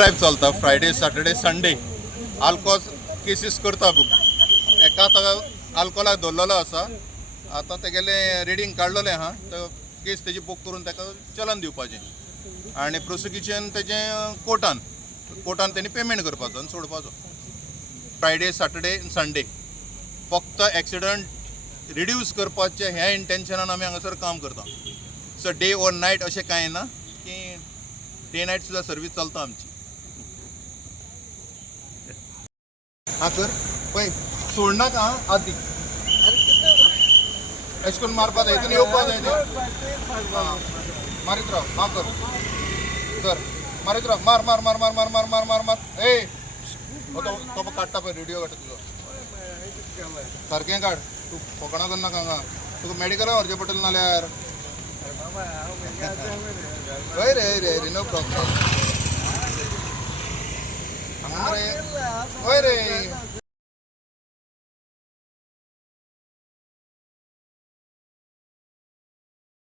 Drive चलता Friday Saturday Sunday आल्कोल cases करता book एका आतां आल्कोलाक दवरलेलो आसा आतां तेगेले रिडींग काडलेलें आहा तर केस तेजी बूक करून ताका चलन दिवपाचें आनी प्रोसिक्युशन तेजें कोर्टान तेणी पेमेंट करपाचो आनी सोडपाचो. फ्रायडे सॅटर्डे संडे फक्त एक्सिडंट रिड्यूस करपाचें ह्या इंटेन्शनान आमी हांगासर काम करता. सो डे ऑर नायट अशें कांय ना की डे नायट सुद्दां सर्वीस चलता आमची. हां कर पळय सोडनाका आं आदी अशें करून मारपा जाय हितून येवपा जाय हां मारीत राव हां कर मारीत राव मार मार मार मार मार मार मार मार मार ए तो काडटा पळय व्हिडिओ काडटा तुजो सारकें काड तूं फकाणां करनाका हांगा तुका मेडिकला व्हरचें पडटलें नाल्यार हय रे नो प्रॉब्लेम हांगा रे हय रे